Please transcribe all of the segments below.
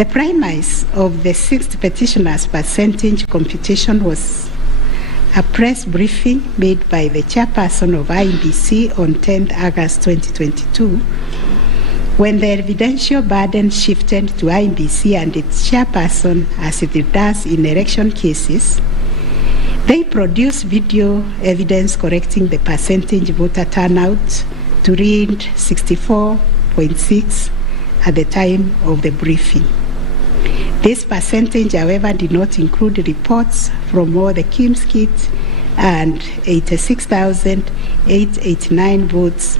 The premise of the sixth petitioner's percentage computation was a press briefing made by the chairperson of IEBC on 10th August 2022, when the evidential burden shifted to IEBC and its chairperson, as it does in election cases. They produced video evidence correcting the percentage voter turnout to read 64.6 at the time of the briefing. This percentage, however, did not include reports from all the KIMS kits and 86,889 voters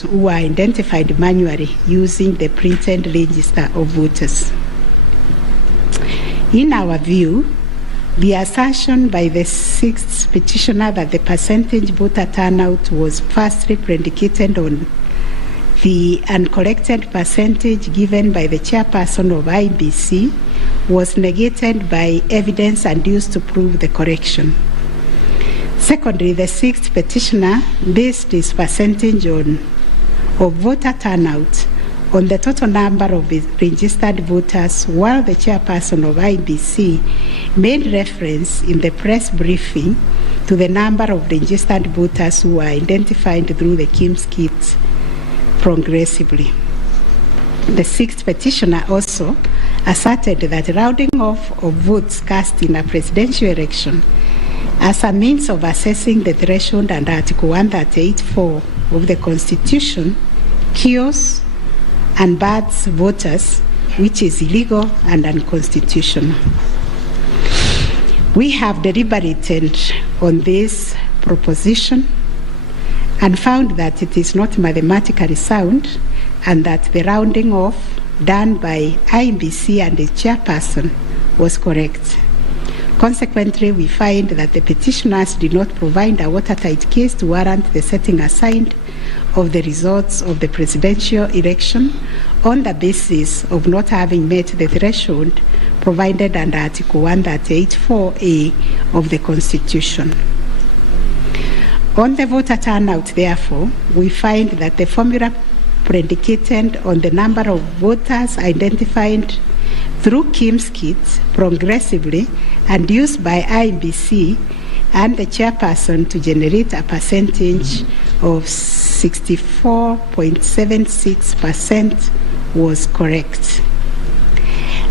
who were identified manually using the printed register of voters. In our view, the assertion by the sixth petitioner that the percentage voter turnout was firstly predicated on the uncorrected percentage given by the chairperson of IEBC was negated by evidence adduced to prove the correction. Secondly, the sixth petitioner based his percentage of voter turnout on the total number of registered voters, while the chairperson of IEBC made reference in the press briefing to the number of registered voters who were identified through the KIMS kits progressively. The sixth petitioner also asserted that rounding off of votes cast in a presidential election as a means of assessing the threshold under Article 138(4) of the Constitution kills and bars voters, which is illegal and unconstitutional. We have deliberated on this proposition and found that it is not mathematically sound and that the rounding off done by IEBC and the chairperson was correct. Consequently, we find that the petitioners did not provide a watertight case to warrant the setting aside of the results of the presidential election on the basis of not having met the threshold provided under Article 138(4)(a) of the Constitution. On the voter turnout, therefore, we find that the formula predicated on the number of voters identified through KIMS kits progressively and used by IEBC and the chairperson to generate a percentage of 64.76% was correct.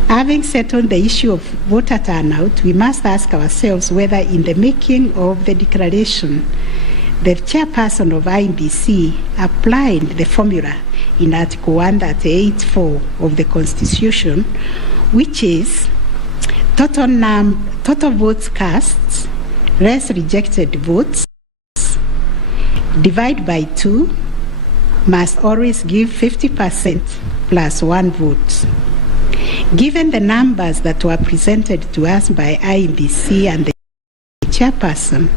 Having settled the issue of voter turnout, we must ask ourselves whether in the making of the declaration, the chairperson of IEBC applied the formula in Article 138(4) of the Constitution, which is total votes cast less rejected votes divide by 2 must always give 50% plus 1 vote. Given the numbers that were presented to us by IEBC and the chairperson,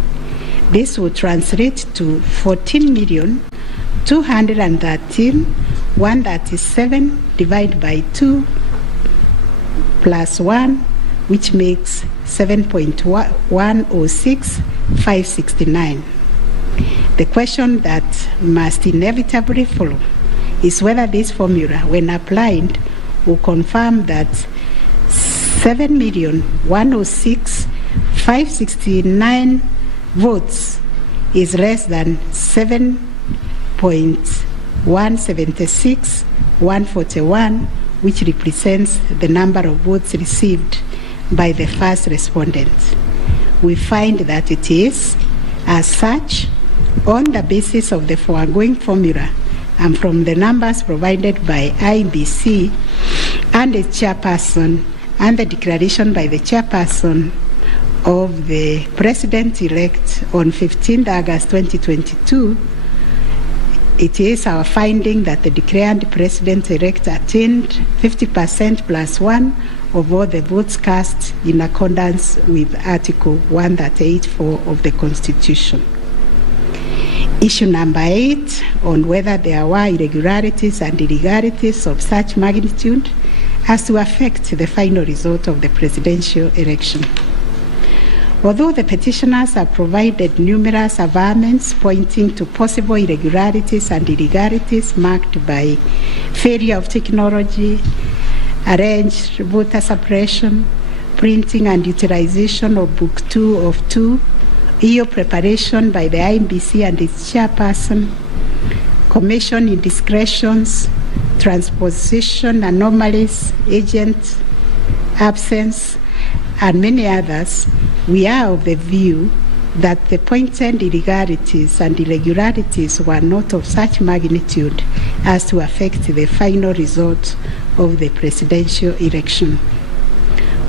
this would translate to 14,213,137 divided by 2 plus 1, which makes 7.106,569. The question that must inevitably follow is whether this formula, when applied, will confirm that 7,106,569 votes is less than 7.176,141, which represents the number of votes received by the first respondent. We find that it is, as such, on the basis of the foregoing formula and from the numbers provided by IEBC and the chairperson and the declaration by the chairperson of the president-elect on 15th August 2022, it is our finding that the declared president-elect attained 50% plus 1 of all the votes cast in accordance with Article 138(4) of the Constitution. Issue number 8, on whether there were irregularities and illegalities of such magnitude as to affect the final result of the presidential election. Although the petitioners have provided numerous averments pointing to possible irregularities and illegalities marked by failure of technology arranged voter suppression, printing and utilization of Book 2 of 2, EO preparation by the IEBC and its chairperson, commission indiscretions, transposition anomalies, agent absence, and many others, we are of the view that the pointed irregularities and irregularities were not of such magnitude as to affect the final result of the presidential election.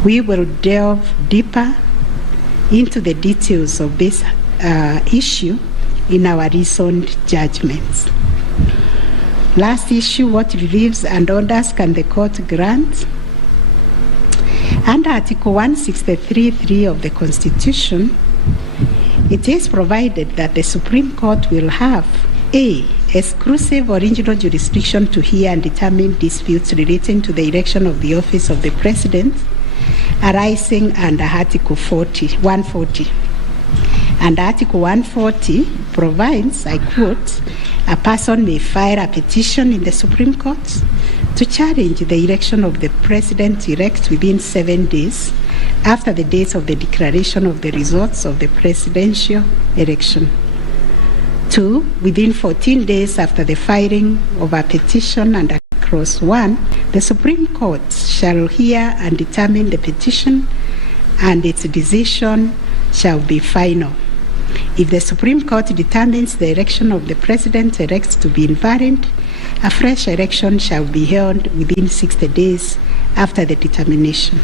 We will delve deeper into the details of this issue in our recent judgments. Last issue, what reliefs and orders can the court grant? Under Article 163(3) of the Constitution, it is provided that the Supreme Court will have A. Exclusive original jurisdiction to hear and determine disputes relating to the election of the office of the President arising under Article 140. And Article 140 provides, I quote, a person may file a petition in the Supreme Court to challenge the election of the President-elect within 7 days after the date of the declaration of the results of the presidential election. 2, within 14 days after the filing of a petition under Clause 1, the Supreme Court shall hear and determine the petition, and its decision shall be final. If the Supreme Court determines the election of the President-elect to be invalid, a fresh election shall be held within 60 days after the determination.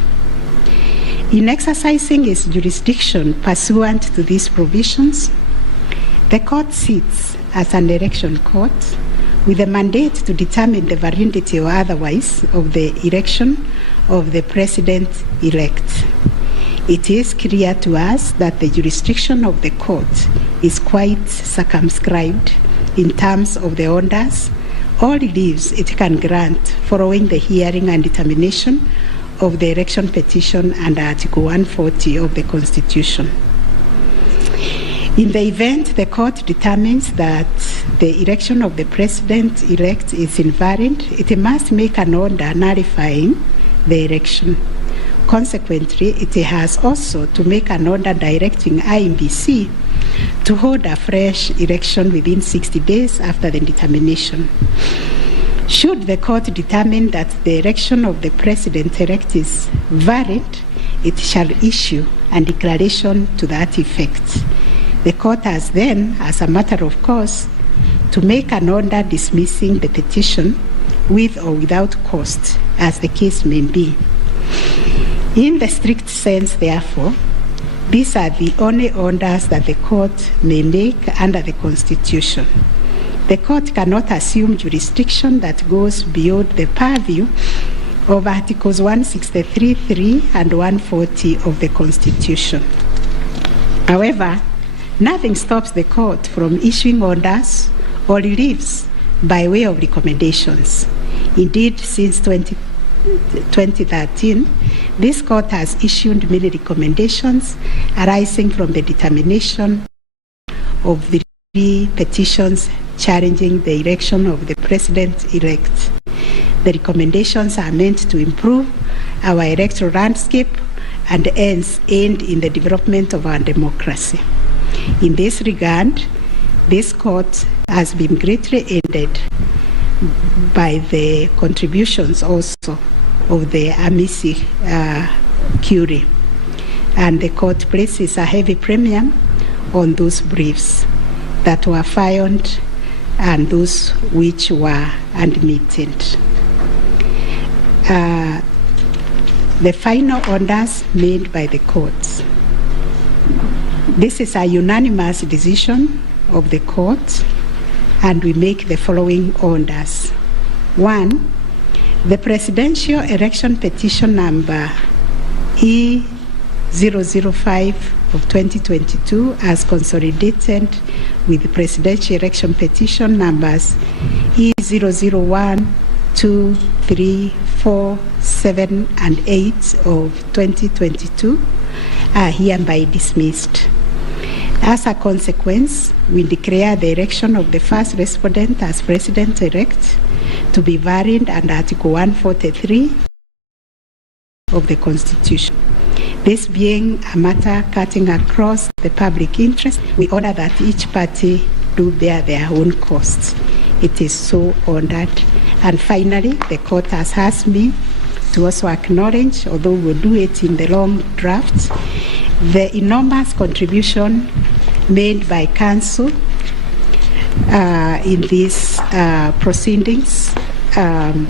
In exercising its jurisdiction pursuant to these provisions, the court sits as an election court with a mandate to determine the validity or otherwise of the election of the President-elect. It is clear to us that the jurisdiction of the court is quite circumscribed in terms of the orders or reliefs it can grant following the hearing and determination of the election petition under Article 140 of the Constitution. In the event the court determines that the election of the President-elect is invalid, it must make an order nullifying the election. Consequently, it has also to make an order directing IEBC to hold a fresh election within 60 days after the determination. Should the court determine that the election of the President-elect is valid, it shall issue a declaration to that effect. The court has then, as a matter of course, to make an order dismissing the petition with or without cost, as the case may be. In the strict sense, therefore, these are the only orders that the court may make under the Constitution. The court cannot assume jurisdiction that goes beyond the purview of Articles 163(3) and 140 of the Constitution. However, nothing stops the court from issuing orders or reliefs by way of recommendations. Indeed, since 2013, this court has issued many recommendations arising from the determination of the 3 petitions challenging the election of the President-elect. The recommendations are meant to improve our electoral landscape and hence aid in the development of our democracy. In this regard, this court has been greatly aided by the contributions also of the amici curiae, and the court places a heavy premium on those briefs that were filed and those which were admitted. The final orders made by the courts. This is a unanimous decision of the court, and we make the following orders. 1, the presidential election petition number E005 of 2022 as consolidated with the presidential election petition numbers E001, 2, 3, 4, 7, and 8 of 2022 are hereby dismissed. As a consequence, we declare the election of the first respondent as President-elect to be valid under Article 143 of the Constitution. This being a matter cutting across the public interest, we order that each party do bear their own costs. It is so ordered. And finally, the court has asked me to also acknowledge, although we'll do it in the long draft, the enormous contribution made by council in these proceedings, and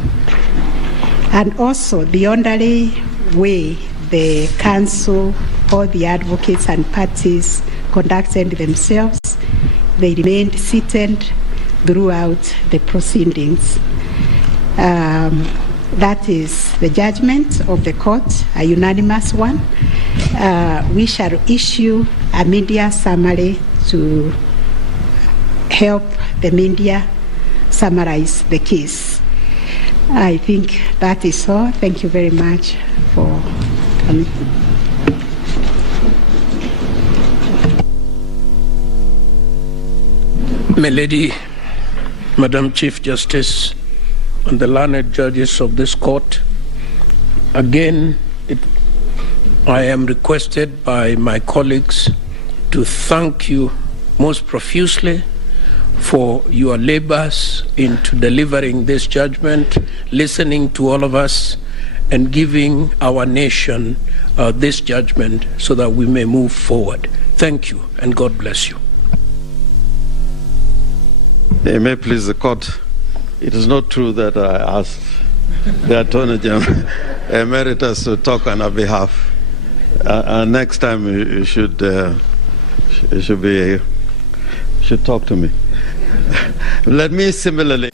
also the orderly way the council, all the advocates and parties conducted themselves. They remained seated throughout the proceedings. That is the judgment of the court, a unanimous one. We shall issue a media summary to help the media summarize the case. I think that is all. Thank you very much for coming. My Lady, Madam Chief Justice, and the learned judges of this court, again, I am requested by my colleagues to thank you most profusely for your labors into delivering this judgment, listening to all of us, and giving our nation this judgment so that we may move forward. Thank you, and God bless you. May it please the court, it is not true that I asked the Attorney General Emeritus to talk on our behalf. Next time you should talk to me. Let me similarly.